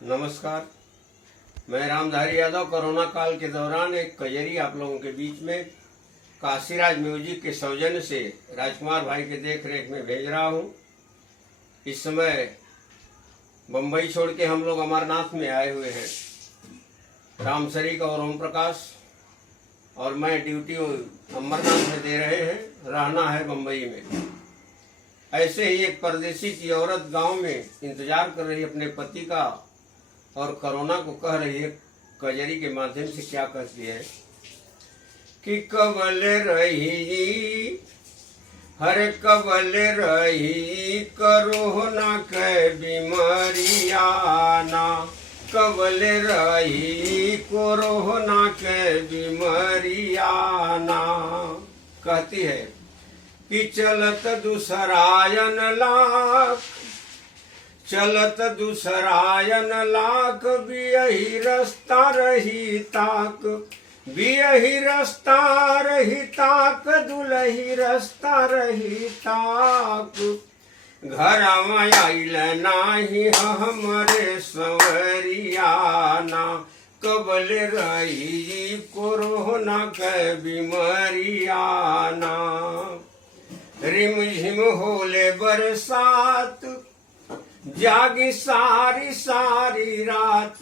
नमस्कार, मैं रामधारी यादव कोरोना काल के दौरान एक कजरी आप लोगों के बीच में काशीराज म्यूजिक के सौजन्य से राजकुमार भाई के देख रेख में भेज रहा हूँ। इस समय बम्बई छोड़ के हम लोग अमरनाथ में आए हुए हैं। राम शरीक और ओम प्रकाश और मैं ड्यूटी अमरनाथ में दे रहे हैं, रहना है बम्बई में। ऐसे ही एक परदेसी की औरत गांव में इंतजार कर रही अपने पति का और कोरोना को कह रही है कजरी के माध्यम से। क्या कहती है कि कबल रही हर कबल रही कोरोना के बीमारियाना, कबल रही कोरोना के बीमारियाना। कहती है कि चलत दूसरायन लाख, चलत दूसरायन लाख बियही रास्ता रही ताक, बियही रास्ता रही ताक, दुलही रास्ता रही ताक। घर आइल नाही हमरे संवरियाना, कबल रही कोरोना के बीमारियाना। रिम झिम होले बरसात, जागी सारी सारी रात,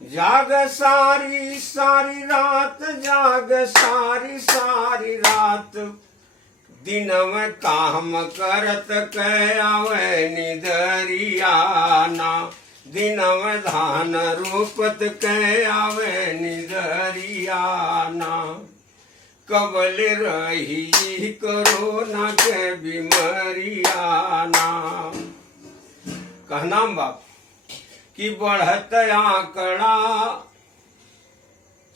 जाग सारी सारी रात, जाग सारी सारी रात। दिन में काम करत के आवे निदरियाना, दिन में धान रोपत के आवे निदरियाना। कबल रही कोरोना के बीमारियाना। कहना बाप कि बढ़त आंकड़ा,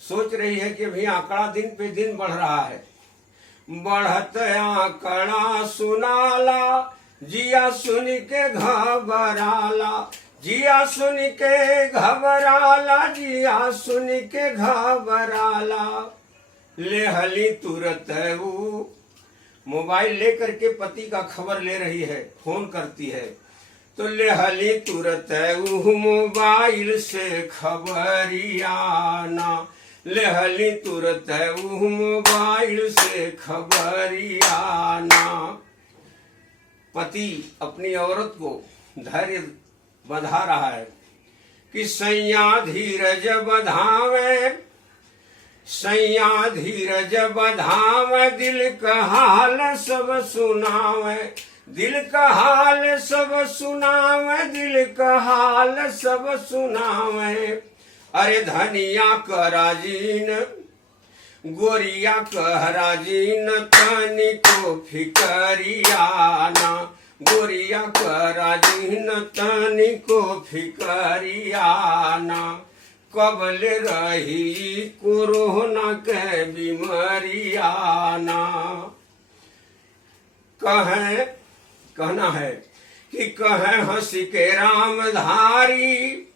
सोच रही है कि अभी आंकड़ा दिन पे दिन बढ़ रहा है। बढ़त आंकड़ा सुनाला, जिया सुन के घबराला, जिया सुन के घबराला, जिया सुन के घबराला। ले हली तुरंत वो मोबाइल लेकर के पति का खबर ले रही है, फोन करती है तो ले हली तुरंत वो मोबाइल से खबरियाना, ले हली तुरंत वो मोबाइल से खबरियाना। पति अपनी औरत को धैर्य बंधा रहा है कि सैया धीरज बधावे, सैया धीरज बधावे, दिल का हाल सब सुनावे, दिल का हाल सब सुनावे, दिल का हाल सब सुनावे। अरे धनिया कराजीन, गोरिया कहराजीन, तनी को फिकरियाना, गोरिया कराजीन, तनी को फिकरियाना। कबल रही कोरोना के बीमारियाना। कहना है कि कहे हंसी के रामधारी,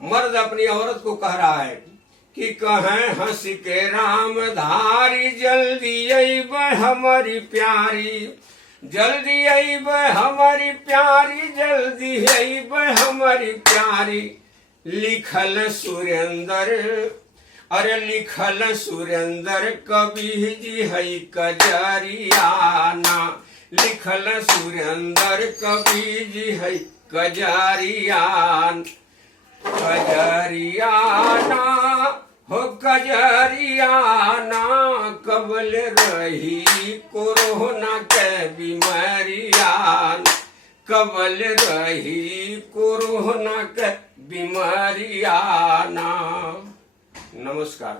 मर्द अपनी औरत को कह रहा है कि कहे हंसी के रामधारी, जल्दी अइब हमारी प्यारी, जल्दी अइब हमारी प्यारी, जल्दी अइब हमारी प्यारी। लिखल सुरेंद्र, अरे लिखल सुरेंद्र कवि जी है कजरियाना, लिखल सुरेंद्र कवि जी है कजरियान, कजरियाना हो कजरियाना। कबल रही कोरोना के बीमारियान, कबल रही कोरोना के बीमारियाना। नमस्कार।